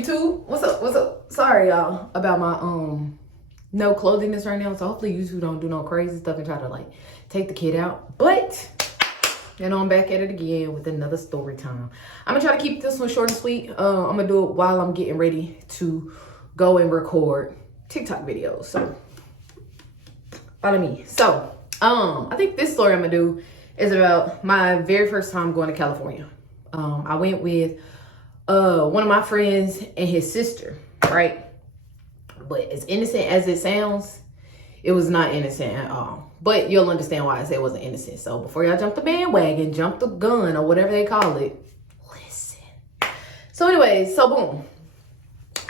YouTube? What's up? What's up? Sorry, y'all, about my no clothingness right now. So hopefully you two don't do no crazy stuff and try to like take the kid out. But you know, I'm back at it again with another story time. I'm gonna try to keep this one short and sweet. I'm gonna do it while I'm getting ready to go and record TikTok videos. So follow me. So I think this story I'm gonna do is about my very first time going to California. I went with one of my friends and his sister, right? But as innocent as it sounds, it was not innocent at all. But you'll understand why I say it wasn't innocent. So before y'all jump the bandwagon, jump the gun, or whatever they call it, listen. So anyways, so boom.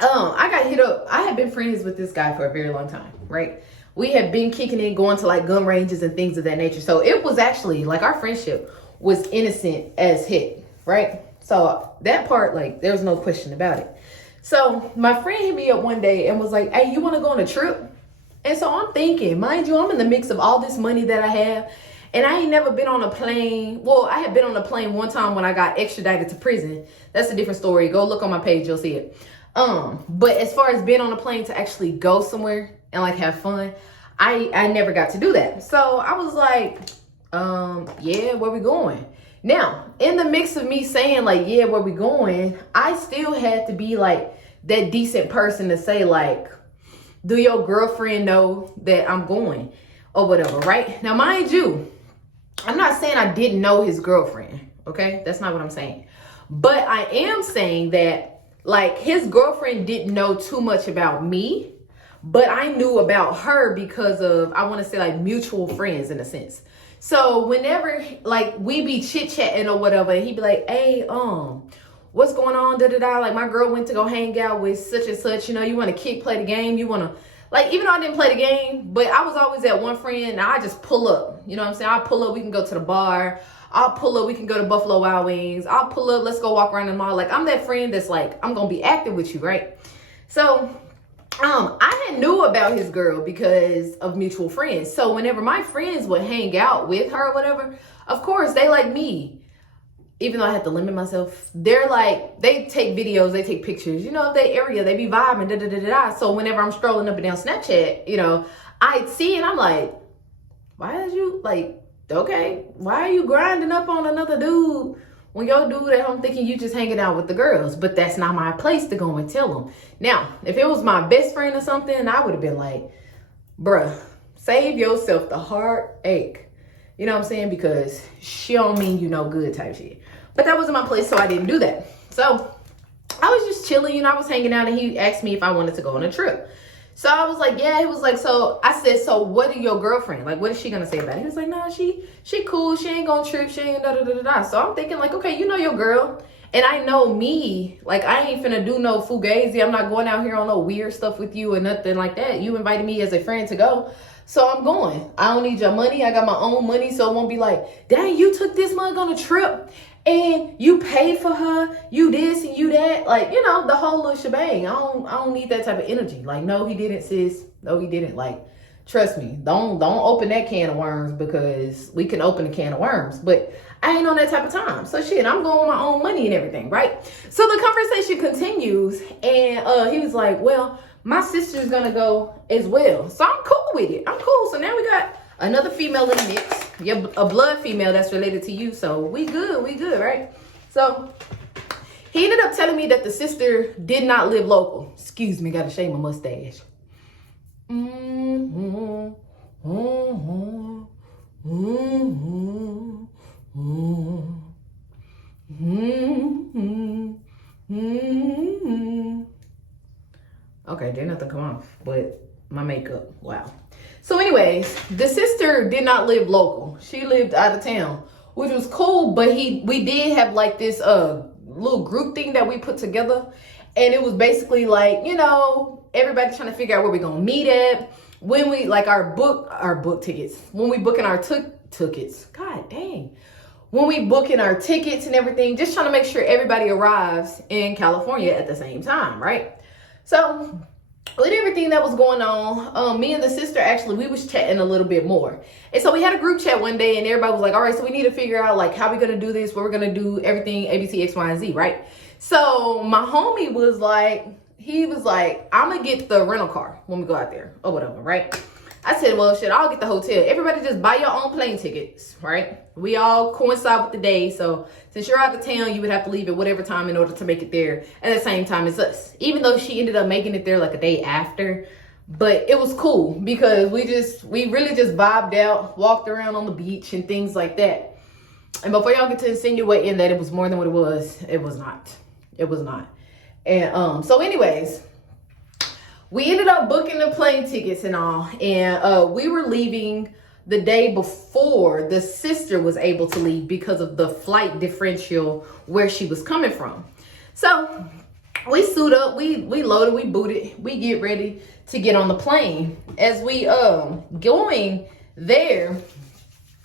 I got hit up. I had been friends with this guy for a very long time, right? We had been kicking it, going to like gun ranges and things of that nature. So it was actually like our friendship was innocent as heck, right? So that part, like, there's no question about it. So my friend hit me up one day and was like, hey, you want to go on a trip? And so I'm thinking, mind you, I'm in the mix of all this money that I have. And I ain't never been on a plane. Well, I had been on a plane one time when I got extradited to prison. That's a different story. Go look on my page, you'll see it. But as far as being on a plane to actually go somewhere and like have fun, I never got to do that. So I was like, yeah, where we going? Now, in the mix of me saying like, yeah, where we going, I still had to be like that decent person to say like, do your girlfriend know that I'm going or whatever, right? Now, mind you, I'm not saying I didn't know his girlfriend, okay? That's not what I'm saying. But I am saying that like his girlfriend didn't know too much about me, but I knew about her because of, I want to say like mutual friends in a sense. So whenever like we be chit chatting or whatever, he'd be like, hey, what's going on? Da da da. Like my girl went to go hang out with such and such. You know, you want to play the game. You want to like, even though I didn't play the game, but I was always that one friend. Now I just pull up. You know what I'm saying? I'll pull up. We can go to the bar. I'll pull up. We can go to Buffalo Wild Wings. I'll pull up. Let's go walk around the mall. Like I'm that friend that's like, I'm gonna be active with you, right? So I had knew about his girl because of mutual friends. So whenever my friends would hang out with her or whatever, of course, they like me. Even though I had to limit myself, they're like, they take videos, they take pictures, you know, of their area, they be vibing, da da da da da. So whenever I'm strolling up and down Snapchat, you know, I'd see it, I'm like, why is you, like, okay, why are you grinding up on another dude when your dude at home thinking you just hanging out with the girls? But that's not my place to go and tell them. Now, if it was my best friend or something, I would have been like, bruh, save yourself the heartache. You know what I'm saying? Because she don't mean you no good type shit. But that wasn't my place, so I didn't do that. So I was just chilling, you know, I was hanging out and he asked me if I wanted to go on a trip. So I was like, yeah. He was like, so I said, so what are your girlfriend? Like, what is she gonna say about it? He was like, nah, she cool. She ain't gonna trip. She ain't da da da da da. So I'm thinking like, okay, you know your girl. And I know me, like I ain't finna do no fugazi. I'm not going out here on no weird stuff with you or nothing like that. You invited me as a friend to go. So I'm going. I don't need your money. I got my own money. So it won't be like, dang, you took this mug on a trip and you paid for her, you this and you that. Like, you know, the whole little shebang. I don't need that type of energy. Like, no, he didn't, sis. No, he didn't. Like, trust me. Don't open that can of worms because we can open a can of worms. But I ain't on that type of time. So shit, I'm going with my own money and everything, right? So the conversation continues and he was like, well, my sister's gonna go as well. So I'm cool with it. I'm cool. So now we got another female in the mix. Yeah, a blood female that's related to you. So we good, right? So he ended up telling me that the sister did not live local. Excuse me, gotta shave my mustache. Okay, did nothing come off, but my makeup, wow. So anyways, the sister did not live local. She lived out of town, which was cool, but we did have like this little group thing that we put together. And it was basically like, you know, everybody trying to figure out where we're gonna meet at. When we like our book tickets, when we booking our tickets, god dang. When we booking our tickets and everything, just trying to make sure everybody arrives in California at the same time, right? So with everything that was going on, me and the sister, actually, we was chatting a little bit more. And so we had a group chat one day, and everybody was like, all right, so we need to figure out, like, how we going to do this, what we're going to do, everything, ABC, X, Y, and Z, right? So my homie was like, I'm going to get the rental car when we go out there or whatever, right? I said, well, shit, I'll get the hotel. Everybody just buy your own plane tickets, right? We all coincide with the day. So since you're out of town, you would have to leave at whatever time in order to make it there at the same time as us. Even though she ended up making it there like a day after. But it was cool because we really just vibed out, walked around on the beach and things like that. And before y'all get to insinuating that it was more than what it was not. It was not. And so anyways, we ended up booking the plane tickets and all, and we were leaving the day before the sister was able to leave because of the flight differential where she was coming from. So we suit up, we loaded, we booted, we get ready to get on the plane. As we going there,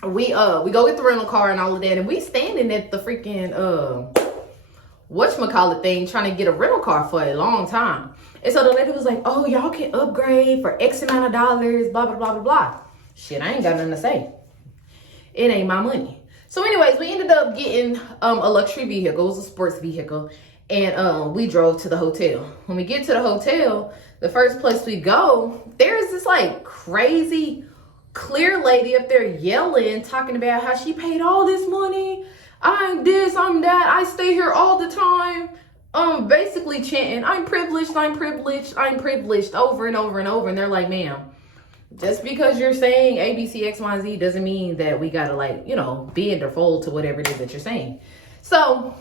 we go get the rental car and all of that, and we standing at the freaking whatchamacallit thing trying to get a rental car for a long time. And so the lady was like, oh, y'all can upgrade for X amount of dollars, blah, blah, blah, blah, blah. Shit, I ain't got nothing to say. It ain't my money. So anyways, we ended up getting a luxury vehicle. It was a sports vehicle. And we drove to the hotel. When we get to the hotel, the first place we go, there's this like crazy clear lady up there yelling, talking about how she paid all this money. I'm this, I'm that. I stay here all the time. Basically chanting, I'm privileged, I'm privileged, I'm privileged over and over and over. And they're like, ma'am, just because you're saying ABC, X, Y, Z doesn't mean that we gotta like, bend or fold to whatever it is that you're saying. So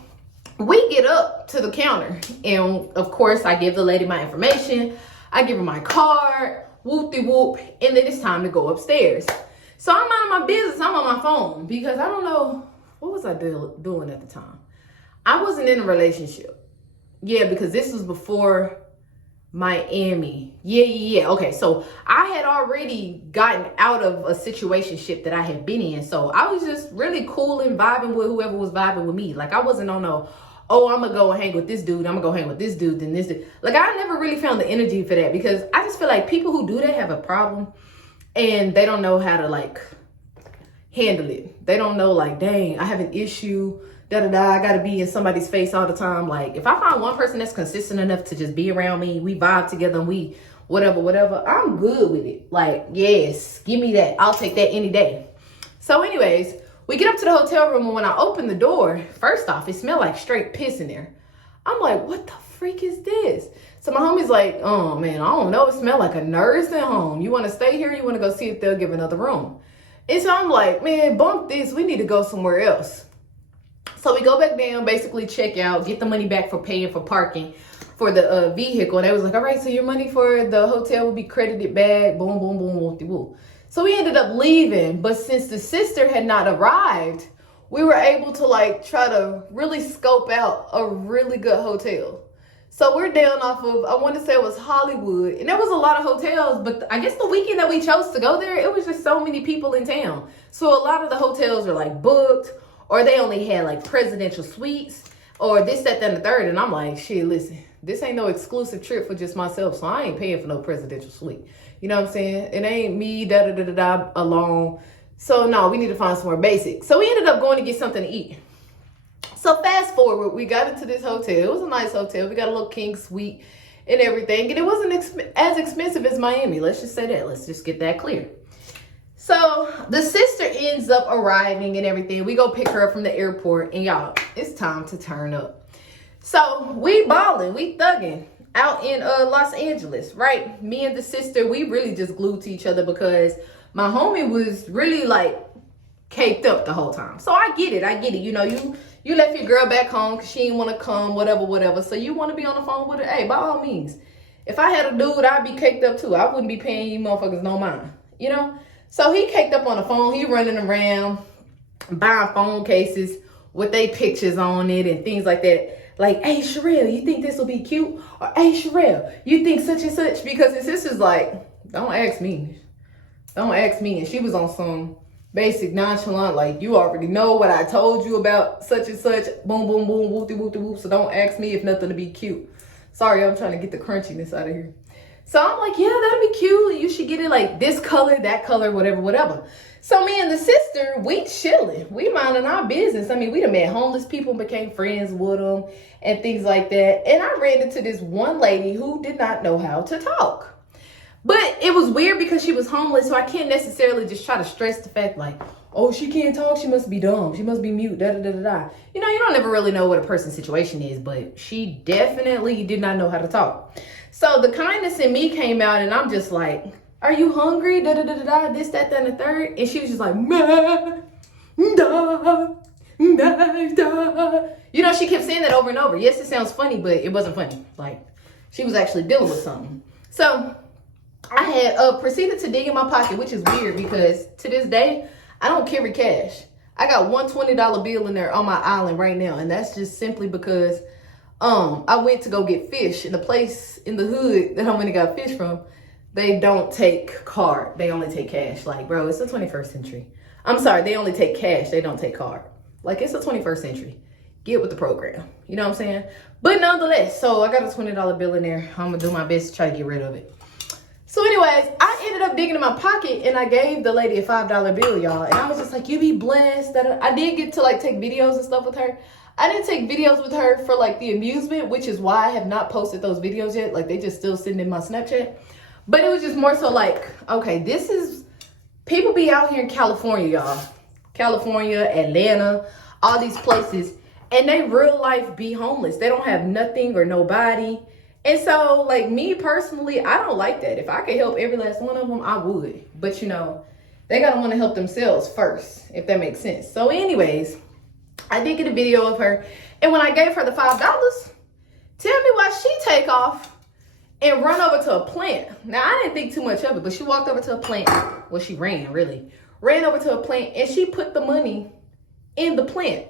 we get up to the counter and of course I give the lady my information. I give her my card, whoop-de-whoop, and then it's time to go upstairs. So I'm out of my business, I'm on my phone because I don't know, what was I doing at the time? I wasn't in a relationship. Yeah, because this was before Miami. Yeah. Okay, so I had already gotten out of a situationship that I had been in. So I was just really cool and vibing with whoever was vibing with me. Like I wasn't on no, oh, I'm going to go hang with this dude. I'm going to go hang with this dude, then this dude. Like I never really found the energy for that because I just feel like people who do that have a problem and they don't know how to like handle it. They don't know like, dang, I have an issue. I gotta be in somebody's face all the time. Like if I find one person that's consistent enough to just be around me, we vibe together and we whatever, I'm good with it. Like, yes, give me that. I'll take that any day. So anyways, we get up to the hotel room and when I open the door, first off, it smelled like straight piss in there. I'm like, what the freak is this? So my homie's like, oh man, I don't know. It smelled like a nursing home. You want to stay here? You want to go see if they'll give another room? And so I'm like, man, bump this. We need to go somewhere else. So we go back down, basically check out, get the money back for paying for parking for the vehicle. And they was like, all right, so your money for the hotel will be credited back. Boom, boom, boom, whoop, whoop. So we ended up leaving. But since the sister had not arrived, we were able to like try to really scope out a really good hotel. So we're down off of, I want to say it was Hollywood. And there was a lot of hotels, but I guess the weekend that we chose to go there, it was just so many people in town. So a lot of the hotels were like booked, or they only had like presidential suites or this, that, and the third. And I'm like, shit, listen, this ain't no exclusive trip for just myself. So I ain't paying for no presidential suite. You know what I'm saying? It ain't me, alone. So no, we need to find somewhere basic. So we ended up going to get something to eat. So fast forward, we got into this hotel. It was a nice hotel. We got a little king suite and everything. And it wasn't as expensive as Miami. Let's just say that. Let's just get that clear. So the sister ends up arriving and everything. We go pick her up from the airport and y'all, it's time to turn up. So we balling, we thugging out in Los Angeles, right? Me and the sister, we really just glued to each other because my homie was really like caked up the whole time. So I get it. You know, you left your girl back home because she didn't want to come, whatever. So you want to be on the phone with her? Hey, by all means. If I had a dude, I'd be caked up too. I wouldn't be paying you motherfuckers no mind, you know? So he caked up on the phone. He running around buying phone cases with their pictures on it and things like that. Like, hey, Sherelle, you think this will be cute? Or, hey, Sherelle, you think such and such? Because his sister's like, don't ask me. Don't ask me. And she was on some basic nonchalant, like, you already know what I told you about such and such. Boom, boom, boom, whoop-de-whoop-de-whoop. So don't ask me if nothing to be cute. Sorry, I'm trying to get the crunchiness out of here. So I'm like, yeah, that'll be cute. You should get it like this color, that color, whatever, whatever. So me and the sister, we chilling. We minding our business. I mean, we done met homeless people and became friends with them and things like that. And I ran into this one lady who did not know how to talk. But it was weird because she was homeless, so I can't necessarily just try to stress the fact like, oh, she can't talk, she must be dumb, she must be mute, da-da-da-da-da. You know, you don't ever really know what a person's situation is, but she definitely did not know how to talk. So the kindness in me came out, and I'm just like, are you hungry, da-da-da-da-da, this, that, and the third? And she was just like, ma, da, da, da. You know, she kept saying that over and over. Yes, it sounds funny, but it wasn't funny. Like, she was actually dealing with something. So I had proceeded to dig in my pocket, which is weird because to this day, I don't carry cash. I got one $20 bill in there on my island right now. And that's just simply because I went to go get fish in the place in the hood that I went and got fish from. They don't take card. They only take cash. Like, bro, it's the 21st century. I'm sorry, they only take cash. They don't take card. Like, it's the 21st century. Get with the program. You know what I'm saying? But nonetheless, so I got a $20 bill in there. I'm going to do my best to try to get rid of it. So anyways, I ended up digging in my pocket and I gave the lady a $5 bill, y'all. And I was just like, you be blessed. I did get to like take videos and stuff with her. I didn't take videos with her for like the amusement, which is why I have not posted those videos yet. Like they just still sitting in my Snapchat. But it was just more so like, okay, this is, people be out here in California, y'all. California, Atlanta, all these places. And they real life be homeless. They don't have nothing or nobody. And so, like, me personally, I don't like that. If I could help every last one of them, I would. But, you know, they got to want to help themselves first, if that makes sense. So, anyways, I did get a video of her. And when I gave her the $5, tell me why she take off and run over to a plant. Now, I didn't think too much of it, but she walked over to a plant. Well, she ran, really. Ran over to a plant, and she put the money in the plant.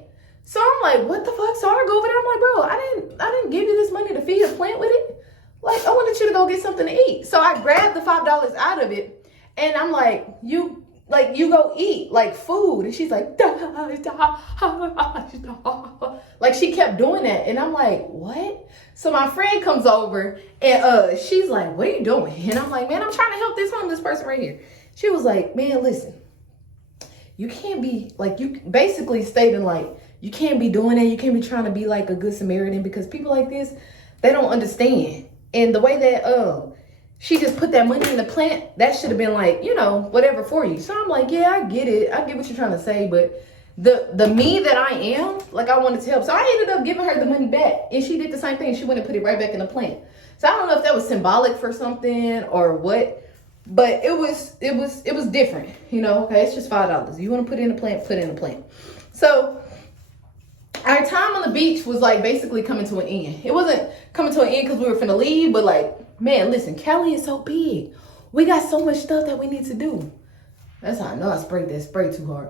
So I'm like, what the fuck? So I go over there. I'm like, bro, I didn't give you this money to feed a plant with it. Like, I wanted you to go get something to eat. So I grabbed the $5 out of it, and I'm like, you go eat like food. And she's like, da, da, da. Like she kept doing that, and I'm like, what? So my friend comes over, and she's like, what are you doing? And I'm like, man, I'm trying to help this homeless person right here. She was like, man, listen, you can't be like, you basically stating like, you can't be doing that. You can't be trying to be like a good Samaritan because people like this, they don't understand. And the way that she just put that money in the plant, that should have been like, you know, whatever for you. So I'm like, yeah, I get it. I get what you're trying to say. But the me that I am, like I wanted to help. So I ended up giving her the money back. And she did the same thing. She went and put it right back in the plant. So I don't know if that was symbolic for something or what. But it was different. You know, okay, it's just $5. You want to put it in the plant, put it in the plant. So our time on the beach was like basically coming to an end. It wasn't coming to an end because we were finna leave, but like, man, listen, Cali is so big. We got so much stuff that we need to do. That's how I know I sprayed that spray too hard.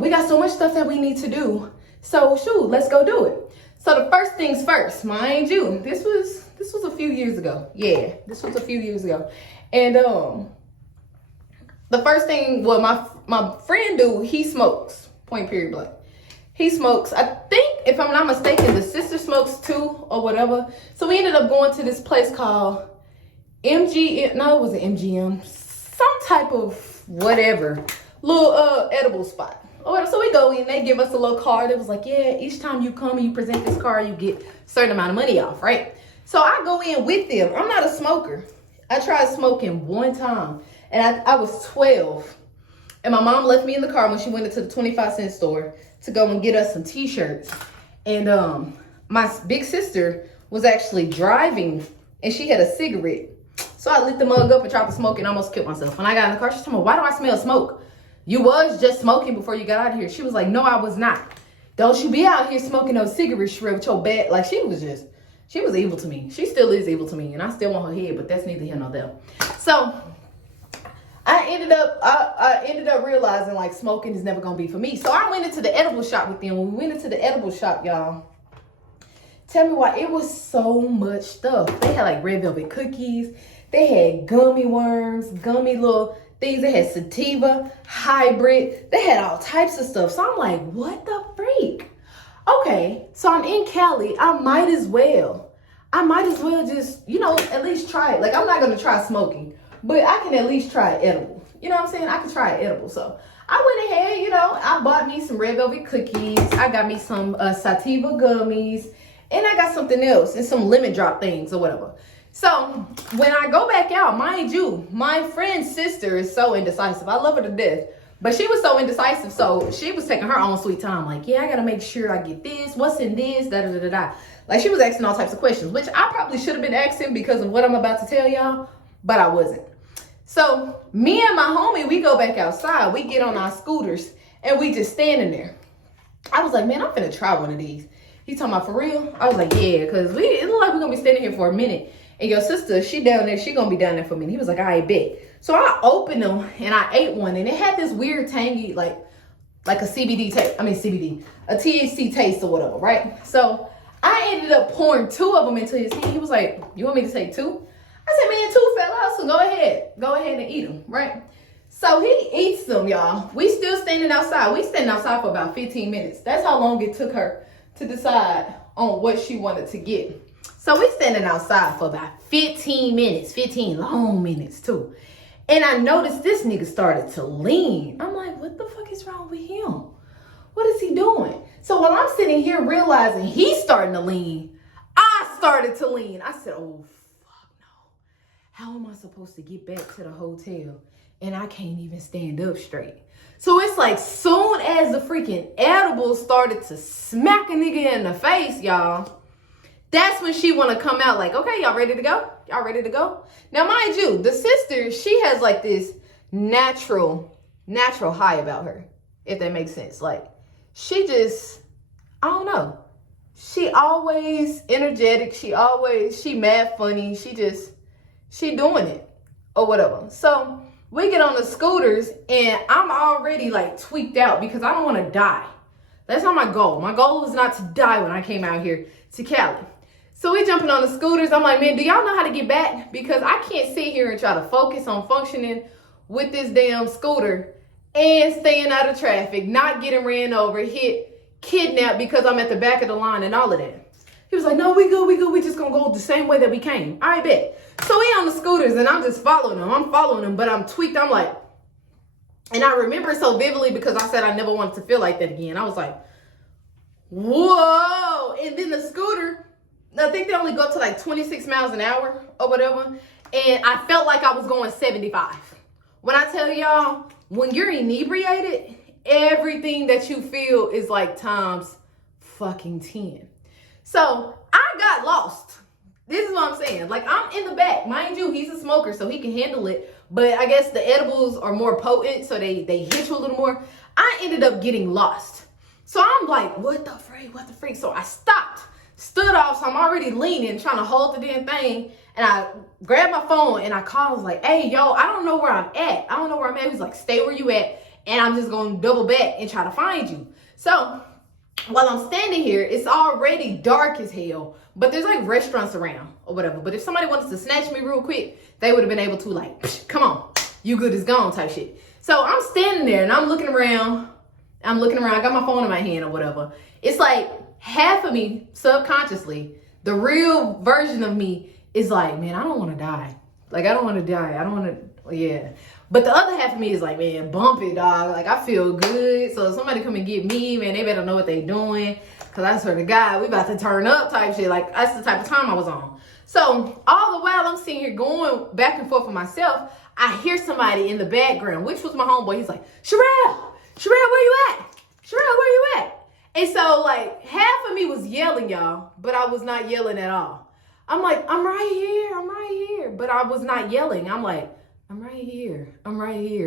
We got so much stuff that we need to do. So shoot, let's go do it. So the first things first, mind you, this was a few years ago. Yeah, this was a few years ago. And the first thing, well, my friend dude, he smokes. Point period blank. He smokes. I think, if I'm not mistaken, the sister smokes too or whatever. So we ended up going to this place called MGM. No, it wasn't MGM. Some type of whatever. Little edible spot. So we go in. They give us a little card. It was like, yeah, each time you come and you present this card, you get a certain amount of money off, right? So I go in with them. I'm not a smoker. I tried smoking one time. And I was 12. And my mom left me in the car when she went into the 25-cent store to go and get us some t-shirts. And my big sister was actually driving and she had a cigarette. So I lit the mug up and tried to smoke and almost killed myself. When I got in the car, she told me, why do I smell smoke? You was just smoking before you got out of here. She was like, no, I was not. Don't you be out here smoking those cigarettes, shred with your bad. Like she was evil to me. She still is evil to me and I still want her head, but that's neither here nor there. So I ended up realizing like smoking is never gonna be for me. So I went into the edible shop with them. When we went into the edible shop, y'all, tell me why, it was so much stuff. They had like red velvet cookies. They had gummy worms, gummy little things. They had sativa, hybrid. They had all types of stuff. So I'm like, what the freak? Okay, so I'm in Cali. I might as well I might as well just, you know, at least try it. Like, I'm not going to try smoking, but I can at least try it edible. You know what I'm saying? I can try it edible. So I went ahead, you know, I bought me some red velvet cookies. I got me some sativa gummies, and I got something else and some lemon drop things or whatever. So when I go back out, mind you, my friend's sister is so indecisive. I love her to death, but she was so indecisive. So she was taking her own sweet time. Like, yeah, I got to make sure I get this. What's in this? Da, da, da, da, da. Like, she was asking all types of questions, which I probably should have been asking because of what I'm about to tell y'all, but I wasn't. So me and my homie, we go back outside. We get on our scooters and we just standing there. I was like, man, I'm finna try one of these. He talking about for real? I was like, yeah, because it look like we're going to be standing here for a minute. And your sister, she down there, she gonna be down there for a minute. He was like, I bet. So I opened them and I ate one, and it had this weird tangy, like a CBD taste. I mean CBD, a THC taste or whatever, right? So I ended up pouring 2 of them into his hand. He was like, you want me to take 2? I said, man, 2 fell out, so go ahead and eat them, right? So he eats them, y'all. We still standing outside. We standing outside for about 15 minutes. That's how long it took her to decide on what she wanted to get. So we standing outside for about 15 minutes, 15 long minutes too. And I noticed this nigga started to lean. I'm like, what the fuck is wrong with him? What is he doing? So while I'm sitting here realizing he's starting to lean, I started to lean. I said, oh, fuck no. How am I supposed to get back to the hotel? And I can't even stand up straight. So it's like soon as the freaking edible started to smack a nigga in the face, y'all, that's when she want to come out like, okay, y'all ready to go? Y'all ready to go? Now, mind you, the sister, she has like this natural high about her, if that makes sense. Like, she just, I don't know. She always energetic. She mad funny. She doing it or whatever. So we get on the scooters and I'm already like tweaked out because I don't want to die. That's not my goal. My goal is not to die when I came out here to Cali. So we jumping on the scooters. I'm like, man, do y'all know how to get back? Because I can't sit here and try to focus on functioning with this damn scooter and staying out of traffic, not getting ran over, hit, kidnapped because I'm at the back of the line and all of that. He was like, no, we good. We just gonna go the same way that we came. I bet. So we on the scooters and I'm just following them. I'm following them, but I'm tweaked. I'm like, and I remember it so vividly because I said I never wanted to feel like that again. I was like, whoa. And then the scooter, I think they only go up to like 26 miles an hour or whatever. And I felt like I was going 75. When I tell y'all, when you're inebriated, everything that you feel is like times fucking 10. So I got lost. This is what I'm saying. Like, I'm in the back. Mind you, he's a smoker, so he can handle it. But I guess the edibles are more potent, so they hit you a little more. I ended up getting lost. So I'm like, what the freak? So I stood off, so I'm already leaning, trying to hold the damn thing. And I grabbed my phone and I called. I was like, hey, yo, I don't know where I'm at. He's like, stay where you at. And I'm just going to double back and try to find you. So while I'm standing here, it's already dark as hell, but there's like restaurants around or whatever. But if somebody wanted to snatch me real quick, they would have been able to, like, come on, you good as gone type shit. So I'm standing there and I'm looking around. I got my phone in my hand or whatever. It's like half of me subconsciously, the real version of me is like, man, I don't want to die. Like, I don't want to die. I don't want to, yeah. But the other half of me is like, man, bump it, dog. Like, I feel good. So if somebody come and get me, man, they better know what they doing. Because I swear to God, we about to turn up type shit. Like, that's the type of time I was on. So all the while I'm sitting here going back and forth with myself, I hear somebody in the background, which was my homeboy. He's like, Sherelle, where you at? Sherelle, where you at? And so, like, half of me was yelling, y'all, but I was not yelling at all. I'm like, I'm right here. But I was not yelling. I'm like, I'm right here.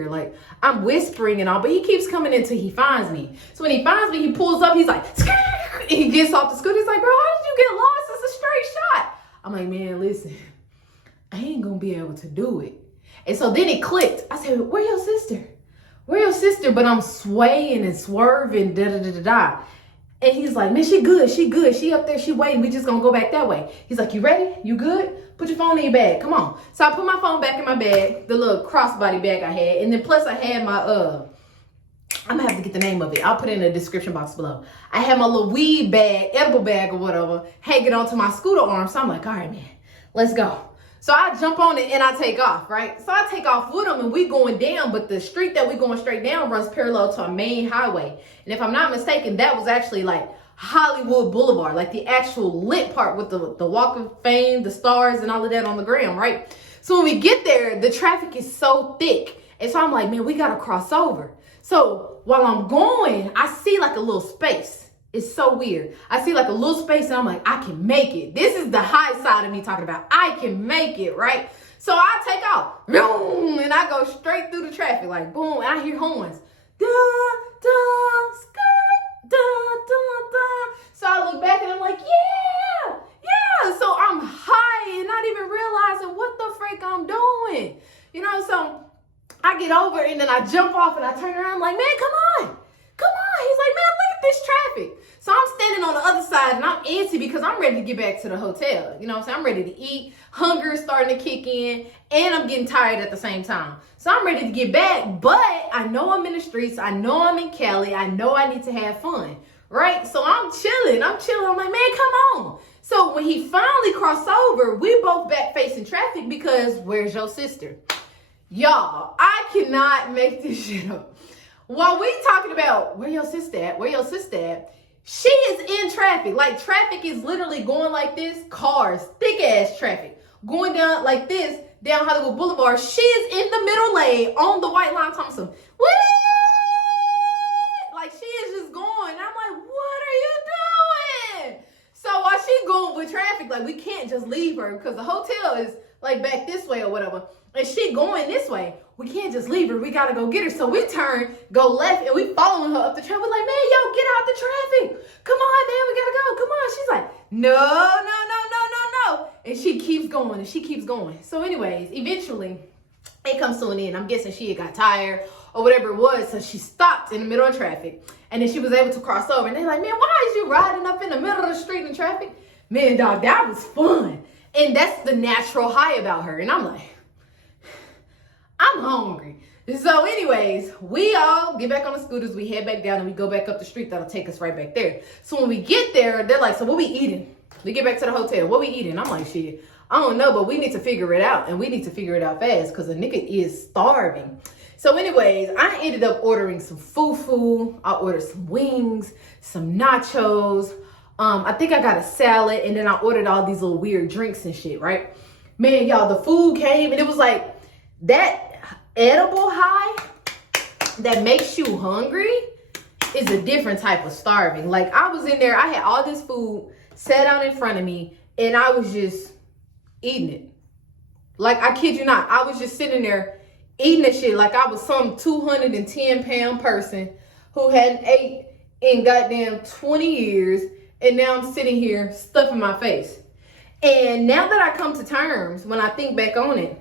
Like, I'm whispering and all, but he keeps coming until he finds me. So when he finds me, he pulls up, he's like, and he gets off the scooter. He's like, bro, how did you get lost? It's a straight shot. I'm like, man, listen, I ain't gonna be able to do it. And so then it clicked. I said, where your sister? But I'm swaying and swerving, da. And he's like, man, she good. She up there, she waiting. We just gonna go back that way. He's like, you ready? You good? Put your phone in your bag. Come on. So I put my phone back in my bag, the little crossbody bag I had. And then plus I had I'm gonna have to get the name of it. I'll put it in the description box below. I had my little weed bag, edible bag or whatever, hanging onto my scooter arm. So I'm like, all right, man, let's go. So I jump on it and I take off, right? So I take off with him and we going down, but the street that we going straight down runs parallel to a main highway. And if I'm not mistaken, that was actually like Hollywood Boulevard, like the actual lit part with the Walk of Fame, the stars and all of that on the ground, right? So when we get there, the traffic is so thick. And so I'm like, man, we gotta cross over. So while I'm going, I see like a little space. It's so weird. I see like a little space and I'm like, I can make it. This is the high side of me talking about I can make it, right? So I take off, boom, and I go straight through the traffic, like boom, and I hear horns. Da, da, skirt, da, da, da. So I look back and I'm like, yeah. So I'm high and not even realizing what the frick I'm doing. You know, so I get over and then I jump off and I turn around. I'm like, man, come on. He's like, man, look at this traffic. So I'm standing on the other side and I'm antsy because I'm ready to get back to the hotel. You know what I'm saying? I'm ready to eat. Hunger is starting to kick in and I'm getting tired at the same time. So I'm ready to get back, but I know I'm in the streets. I know I'm in Cali. I know I need to have fun, right? So I'm chilling. I'm like, man, come on. So when he finally crossed over, we both back facing traffic because where's your sister? Y'all, I cannot make this shit up. While we talking about where your sister at, she is in traffic. Like traffic is literally going like this, cars, thick ass traffic, going down like this, down Hollywood Boulevard. She is in the middle lane on the white line Thompson. What? Like she is just going. I'm like, what are you doing? So while she's going with traffic, like we can't just leave her because the hotel is like back this way or whatever. And she going this way. We can't just leave her. We got to go get her. So we turn, go left, and we following her up the traffic. We're like, man, yo, get out the traffic. Come on, man, we got to go. Come on. She's like, no. And she keeps going, and she keeps going. So anyways, eventually, it comes to an end. I'm guessing she had got tired or whatever it was. So she stopped in the middle of traffic. And then she was able to cross over. And they're like, man, why is you riding up in the middle of the street in traffic? Man, dog, that was fun. And that's the natural high about her. And I'm like, I'm hungry. So anyways, we all get back on the scooters. We head back down and we go back up the street. That'll take us right back there. So when we get there, they're like, so what we eating? We get back to the hotel. What we eating? I'm like, shit, I don't know, but we need to figure it out. And we need to figure it out fast because a nigga is starving. So anyways, I ended up ordering some fufu. I ordered some wings, some nachos. I think I got a salad. And then I ordered all these little weird drinks and shit, right? Man, y'all, the food came and it was like that edible high that makes you hungry is a different type of starving. Like I was in there, I had all this food set out in front of me and I was just eating it. Like I kid you not, I was just sitting there eating that shit like I was some 210-pound person who hadn't ate in goddamn 20 years and now I'm sitting here stuffing my face. And now that I come to terms, when I think back on it,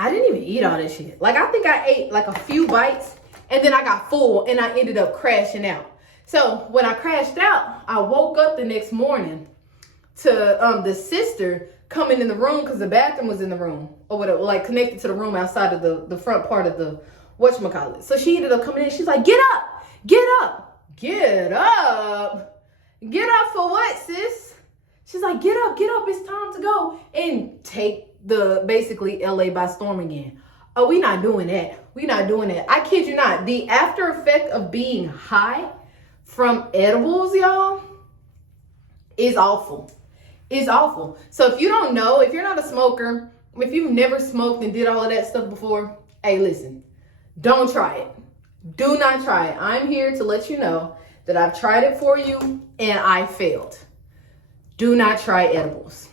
I didn't even eat all that shit. Like, I think I ate like a few bites and then I got full and I ended up crashing out. So when I crashed out, I woke up the next morning to the sister coming in the room because the bathroom was in the room or whatever, like connected to the room outside of the front part of the whatchamacallit. So she ended up coming in. She's like, get up, get up, get up. Get up for what, sis? She's like, get up, it's time to go and take the basically LA by storm again. Oh, we not doing that. I kid you not. The after effect of being high from edibles, y'all, is awful. It's awful. So if you don't know, if you're not a smoker, if you've never smoked and did all of that stuff before, hey, listen, don't try it. Do not try it. I'm here to let you know that I've tried it for you and I failed. Do not try edibles.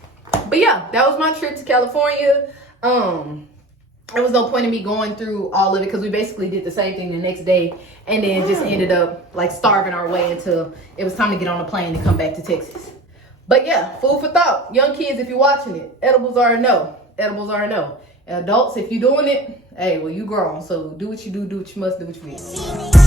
But yeah, that was my trip to California. There was no point in me going through all of it because we basically did the same thing the next day and then just ended up like starving our way until it was time to get on a plane and come back to Texas. But yeah, food for thought. Young kids, if you're watching it, edibles are a no. Edibles are a no. Adults, if you're doing it, hey, well, you grown. So do what you do what you must, do what you need.